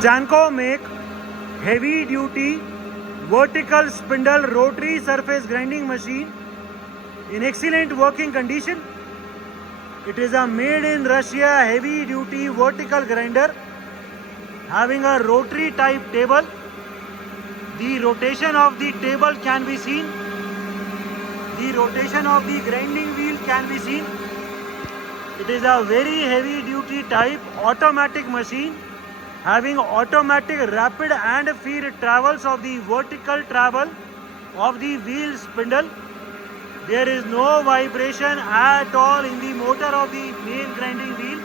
Stanco make heavy duty vertical spindle rotary surface grinding machine in excellent working condition. It is a made in Russia heavy duty vertical grinder having a rotary type table. The rotation of the table can be seen. The rotation of the grinding wheel can be seen. It is a very heavy duty type automatic machine having automatic rapid and feed travels of the vertical travel of the wheel spindle. There is no vibration at all in the motor of the main grinding wheel.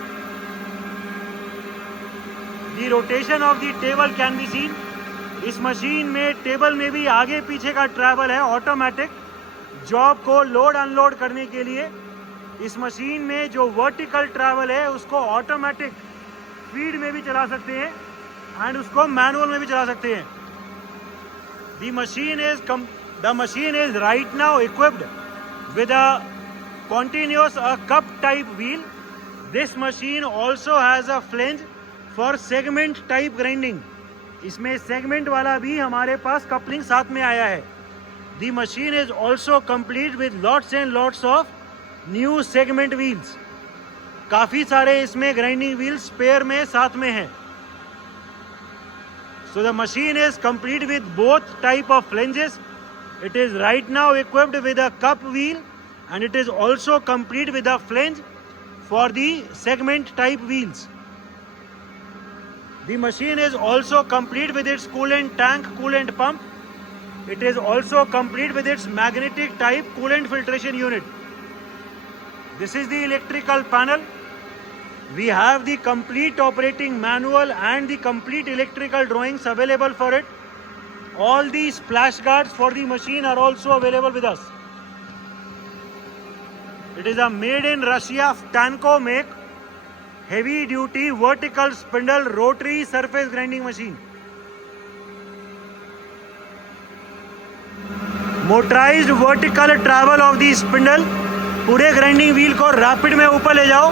The rotation of the table can be seen. इस machine में table में भी आगे पीछे का travel है automatic job को load unload करने के लिए. इस मशीन में जो वर्टिकल ट्रैवल है उसको ऑटोमेटिक स्पीड में भी चला सकते हैं एंड उसको मैनुअल में भी चला सकते हैं. The machine is right now equipped with a continuous cup type wheel. This machine also has a flange for segment type grinding. इसमें सेगमेंट वाला भी हमारे पास कपलिंग साथ में आया है. The machine is also complete with lots and lots of new segment wheels. काफी सारे इसमें ग्राइंडिंग व्हील्स स्पेयर में साथ में हैं. So the machine is complete with both type of flanges. It is right now equipped with a cup wheel and it is also complete with a flange for the segment type wheels. The machine is also complete with its coolant tank, coolant pump. It is also complete with its magnetic type coolant filtration unit. This is the electrical panel. We have the complete operating manual and the complete electrical drawings available for it. All the splash guards for the machine are also available with us. It is a made in Russia Stanco make heavy duty vertical spindle rotary surface grinding machine. Motorized vertical travel of the spindle. पूरे grinding wheel को rapid में ऊपर ले जाओ.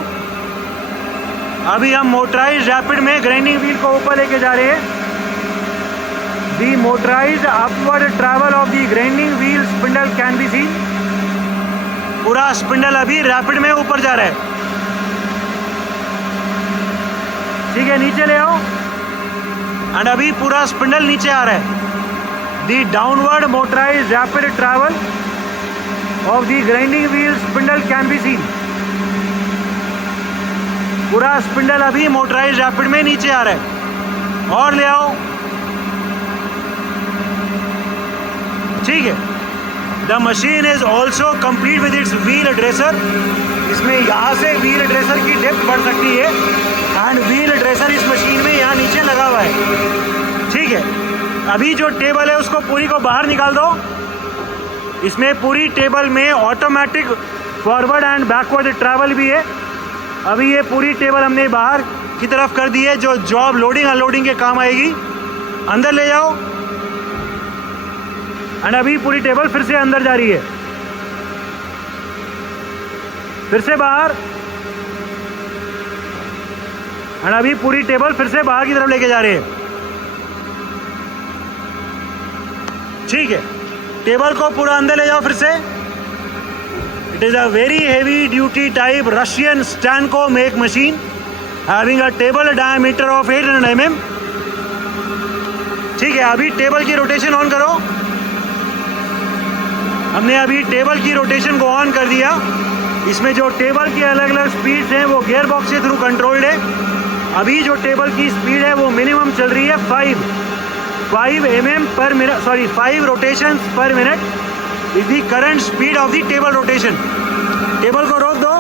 अभी हम motorise rapid में grinding wheel को ऊपर लेके जा रहे हैं. The motorized upward travel of the grinding wheel spindle can be seen. पूरा स्पिंडल अभी रैपिड में ऊपर जा रहा है. ठीक है, नीचे ले आओ. एंड अभी पूरा स्पिंडल नीचे आ रहा है. The downward motorized rapid travel of the grinding wheel spindle can be seen. पूरा स्पिंडल अभी मोटराइज रैपिड में नीचे आ रहा है. और ले आओ. ठीक है. The machine is also complete with its wheel dresser. इसमें यहाँ से व्हील ड्रेसर की डेप्थ बढ़ सकती है एंड व्हील ड्रेसर इस मशीन में यहाँ नीचे लगा हुआ है. ठीक है. अभी जो टेबल है उसको पूरी को बाहर निकाल दो. इसमें पूरी टेबल में automatic forward and backward travel भी है. अभी ये पूरी टेबल हमने बाहर की तरफ कर दी है जो जॉब लोडिंग अनलोडिंग के काम आएगी. अंदर ले जाओ. एंड अभी पूरी टेबल फिर से अंदर जा रही है. फिर से बाहर. एंड अभी पूरी टेबल फिर से बाहर की तरफ लेके जा रहे हैं. ठीक है. टेबल को पूरा अंदर ले जाओ फिर से. It is a very heavy duty type Russian Stanko make machine having a table diameter of 800 mm. ठीक है. अभी टेबल की रोटेशन ऑन करो. हमने अभी टेबल की रोटेशन को ऑन कर दिया. इसमें जो टेबल की अलग अलग स्पीड्स हैं वो गियर बॉक्स के थ्रू कंट्रोल्ड है. अभी जो टेबल की स्पीड है वो मिनिमम चल रही है 5 mm per minute, sorry 5 rotations per minute is the current speed of the table rotation. Table को रोक दो.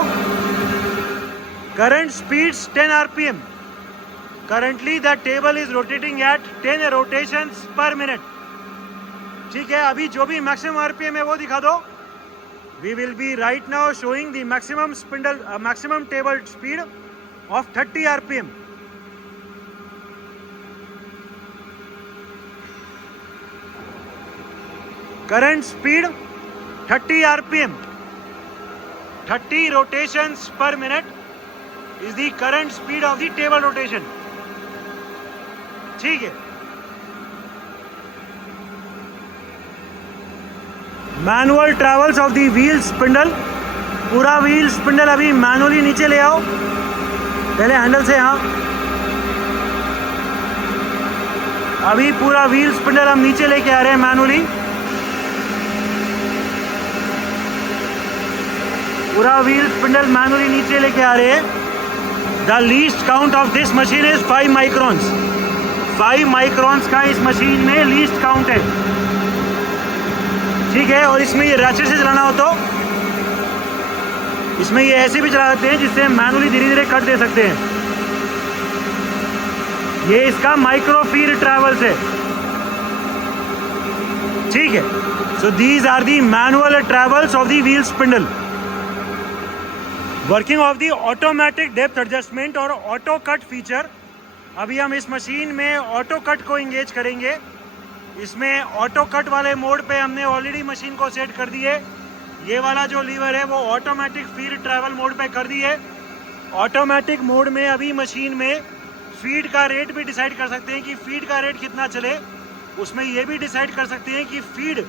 current speeds 10 rpm. currently the table is rotating at 10 rotations per minute. ठीक है. अभी जो भी मैक्सिमम आरपीएम है वो दिखा दो. we will be right now showing the maximum spindle maximum table speed of 30 rpm. current speed 30 rpm. 30 rotations per minute is the current speed of the table rotation. ठीक है। Manual travels of the wheel spindle, पूरा wheel spindle अभी manually नीचे ले आओ, पहले handle से। यहाँ अभी पूरा व्हील स्पिंडल हम नीचे लेके आ रहे हैं मैनुअली, पूरा व्हील स्पिंडल मैनुअली नीचे लेके आ रहे हैं। The least count of this machine is 5 microns. 5 microns का इस मशीन में लीस्ट काउंट है, ठीक है। और इसमें ये रैचेट से चलाना हो तो इसमें ये ऐसे भी चला सकते हैं जिससे मैनुअली धीरे धीरे कट दे सकते हैं। ये इसका माइक्रो फीड ट्रैवल्स है, ठीक है। So these are the manual travels of the wheel spindle. Working of the automatic depth adjustment और ऑटो कट फीचर। अभी हम इस मशीन में ऑटो कट को इंगेज करेंगे। इसमें ऑटो कट वाले मोड पे हमने ऑलरेडी मशीन को सेट कर दी है। ये वाला जो लीवर है वो ऑटोमेटिक फीड ट्रैवल मोड पे कर दी है। ऑटोमेटिक मोड में अभी मशीन में फीड का रेट भी डिसाइड कर सकते हैं कि फीड का रेट कितना चले। उसमें ये भी डिसाइड कर सकते हैं कि फीड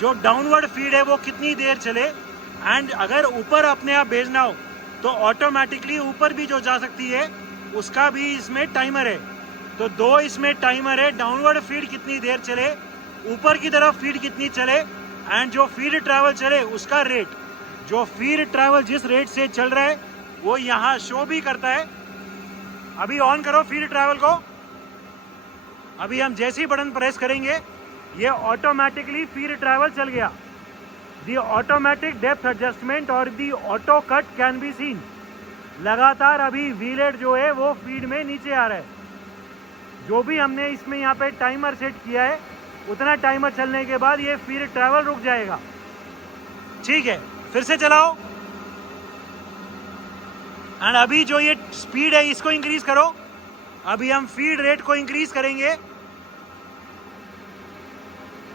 जो डाउनवर्ड फीड है वो कितनी देर चले। एंड अगर ऊपर अपने आप भेजना हो तो ऑटोमेटिकली ऊपर भी जो जा सकती है उसका भी इसमें टाइमर है। तो 2 इसमें टाइमर है, डाउनवर्ड फीड कितनी देर चले, ऊपर की तरफ फीड कितनी चले, एंड जो फीड ट्रैवल चले उसका रेट। जो फीड ट्रैवल जिस रेट से चल रहा है वो यहाँ शो भी करता है। अभी ऑन करो फीड ट्रैवल को। अभी हम जैसे ही बटन प्रेस करेंगे ये ऑटोमेटिकली फीड ट्रैवल चल गया। दी ऑटोमेटिक डेप्थ एडजस्टमेंट और the auto cut can be seen. लगातार अभी व्हील जो है वो फीड में नीचे आ रहा है। जो भी हमने इसमें यहाँ पे टाइमर सेट किया है उतना टाइमर चलने के बाद ये फीड ट्रैवल रुक जाएगा, ठीक है। फिर से चलाओ। एंड अभी जो ये स्पीड है इसको इंक्रीज करो। अभी हम फीड रेट को इंक्रीज करेंगे।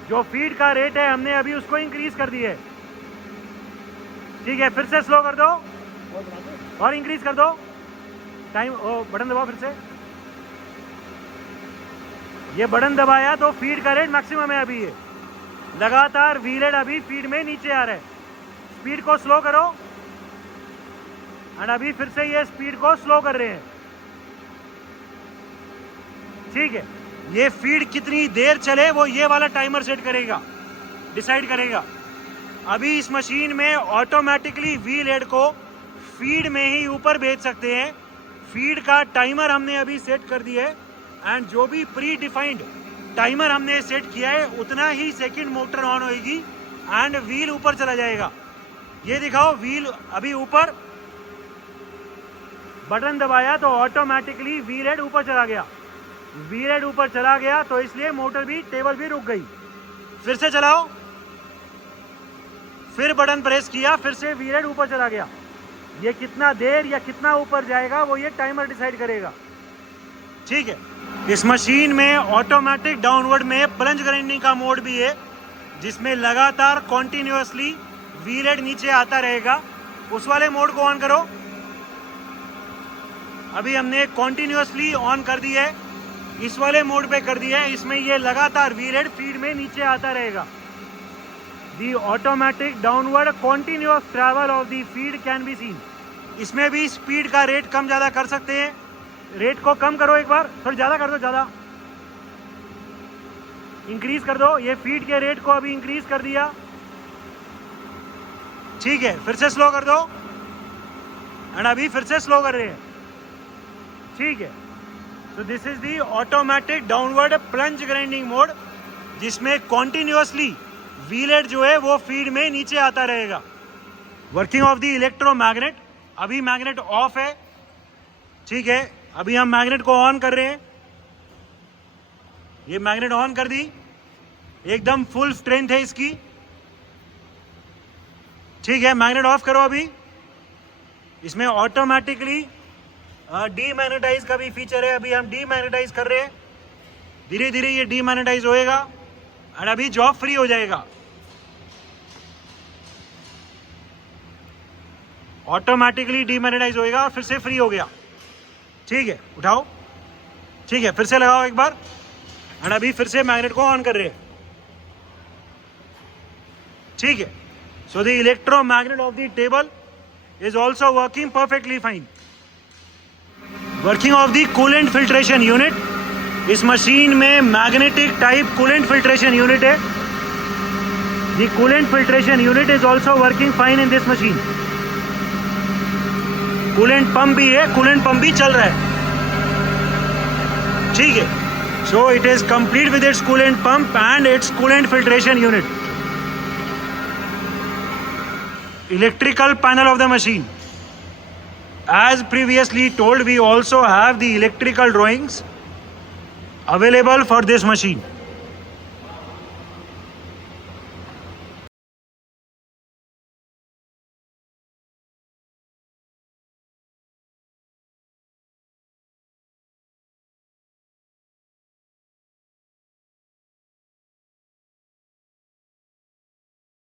जो फीड का रेट है हमने अभी उसको इंक्रीज कर दिया है, ठीक है। फिर से स्लो कर दो और इंक्रीज कर दो टाइम। बटन दबाओ फिर से। ये बटन दबाया तो फीड का रेट मैक्सिमम है अभी। ये लगातार व्हील अभी फीड में नीचे आ रहा है। स्पीड को स्लो करो। एंड अभी फिर से ये स्पीड को स्लो कर रहे हैं, ठीक है। ये फीड कितनी देर चले वो ये वाला टाइमर सेट करेगा, डिसाइड करेगा। अभी इस मशीन में ऑटोमेटिकली व्हील हेड को फीड में ही ऊपर भेज सकते हैं। फीड का टाइमर हमने अभी सेट कर दिया है। एंड जो भी प्री डिफाइंड टाइमर हमने सेट किया है उतना ही सेकंड मोटर ऑन होगी एंड व्हील ऊपर चला जाएगा। ये दिखाओ व्हील अभी ऊपर, बटन दबाया तो ऑटोमेटिकली व्हील हेड ऊपर चला गया। व्हील हेड ऊपर चला गया तो इसलिए मोटर भी, टेबल भी रुक गई। फिर से चलाओ। फिर बटन प्रेस किया, फिर से व्हील हेड ऊपर चला गया। ये कितना देर या कितना ऊपर जाएगा वो ये टाइमर डिसाइड करेगा, ठीक है। इस मशीन में ऑटोमेटिक डाउनवर्ड में प्लंज ग्राइंडिंग का मोड भी है जिसमें लगातार कॉन्टिन्यूअसली व्हील हेड नीचे आता रहेगा। उस वाले मोड को ऑन करो। अभी हमने कॉन्टिन्यूअसली ऑन कर दिया है, इस वाले मोड पे कर दिया है। इसमें ये लगातार व्हील हेड फीड में नीचे आता रहेगा। The automatic downward continuous travel of the feed can be seen. इसमें भी स्पीड का रेट कम ज़्यादा कर सकते हैं। रेट को कम करो एक बार, थोड़ा ज़्यादा कर दो, ज़्यादा इंक्रीज कर दो। ये फीड के रेट को अभी इंक्रीज कर दिया, ठीक है। फिर से स्लो कर दो। एंड अभी फिर से स्लो कर रहे हैं, ठीक है। तो this is the automatic downward plunge grinding mode जिसमें कॉन्टिन्यूअसली व्हील हेड जो है वो फीड में नीचे आता रहेगा। Working of the electromagnet. अभी मैग्नेट ऑफ है, ठीक है। अभी हम मैग्नेट को ऑन कर रहे हैं। ये मैग्नेट ऑन कर दी, एकदम फुल स्ट्रेंथ है इसकी, ठीक है। मैग्नेट ऑफ करो। अभी इसमें ऑटोमेटिकली डीमैग्नेटाइज का भी फीचर है। अभी हम डीमैग्नेटाइज कर रहे हैं। धीरे धीरे ये डीमैग्नेटाइज होएगा और अभी जॉब फ्री हो जाएगा। ऑटोमेटिकली डीमैग्नेटाइज होएगा और फिर से फ्री हो गया, ठीक है। उठाओ, ठीक है। फिर से लगाओ एक बार। एंड अभी फिर से मैग्नेट को ऑन कर रहे हैं, ठीक है। So the electromagnet of the table is also working perfectly fine. Working of the coolant filtration unit, इस मशीन में magnetic type coolant filtration unit है। The coolant filtration unit is also working fine in this machine. Coolant pump भी है, coolant pump भी चल रहा है, ठीक है। So it is complete with its coolant pump and it's coolant filtration unit. Electrical panel of the machine. As previously told, we also have the electrical drawings available for this machine.